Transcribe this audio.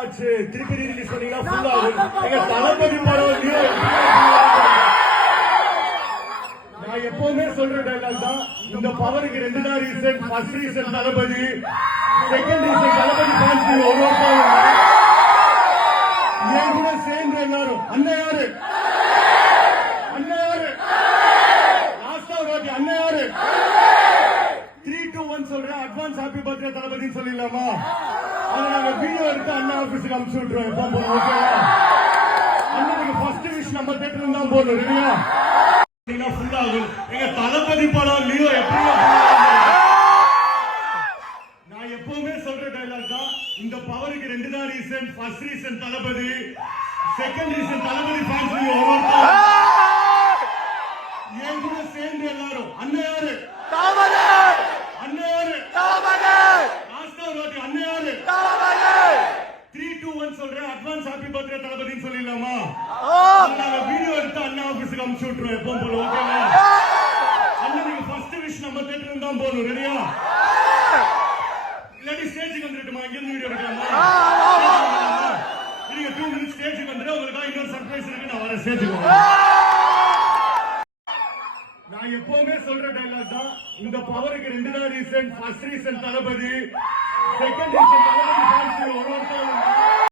ஆச்சு, திருப்பி ரிலீஸ் பண்ணீங்கன்னா ஃபுல் ஆகும். எங்க தளபதி படம் நான் எப்பவுமே சொல்ற டைலாக் தான். இந்த பவருக்கு 2 தான் ரீசன். ஃபர்ஸ்ட் ரீசன் தளபதி, செகண்ட் ரீசன் தளபதி ஃபேன்ஸ் ஒரு வருஷம் என் கூட சேர்ந்து எல்லாரும் அண்ணன் யாரு அண்ணன் யாரு லாஸ்டா வாட்டி அண்ணன் யாரு 3, 2, 1 சொல்றேன். அட்வான்ஸ் ஹாப்பி பர்த்டே தளபதின்னு சொல்லிடலாமா? அதை நாங்க வீடியோ எடுத்து அண்ணா ஆபீஸுக்கு அனுப்பிச்சு விட்டுருவோம். எப்போ போறோம்? ஓகேவா? அண்ணனுக்கு ஃபர்ஸ்ட் விஷ் நம்ம தேட்டர் தான் போடணும். ரெடியா? ஃபுல் ஆகும். எங்க தளபதி படம் லியோ எப்படி நான் எப்பவுமே சொல்ற டைலாக் தான். இந்த பவருக்கு 2 தான் ரீசன். ஃபர்ஸ்ட் ரீசன் தளபதி, செகண்ட் ரீசன் தளபதி ஃபேன்ஸ் ஒவ்வொருத்தர் என் கூட சேர்ந்து எல்லாரும் அண்ணன் யாரு அண்ணன் யாரு லாஸ்டா வாட்டி அண்ணன் யாரு 3, 2, 1 சொல்றேன். அட்வான்ஸ் ஹாப்பி பர்த்டே தளபதின்னு சொல்லிடலாமா? நாங்க வீடியோ எடுத்து அண்ணா ஆபீஸுக்கு அனுப்பிச்சு விட்டுருவோம். எப்போ போல ஓகேவா? அண்ணனுக்கு ஃபர்ஸ்ட் விஷ் நம்ம தேட்டர் தான் போகணும். ரெடியா? இல்லாட்டி ஸ்டேஜுக்கு வந்துட்டுமா? இங்கிருந்து வீடியோ எடுக்கலாமா? நீங்க 2 மினிட்ஸ் ஸ்டேஜுக்கு வந்துட்டு உங்களுக்கு இன்னொரு சர்ப்ரைஸ் இருக்கு. நான் வர ஸ்டேஜுக்கு நான் எப்பவுமே சொல்ற டைலாக் தான். இந்த பவருக்கு 2 தான் ரீசன். ஃபர்ஸ்ட் ரீசன் தளபதி, செகண்ட் ரீசன் தளபதி ஃபேன்ஸ் ஒவ்வொருத்தரும்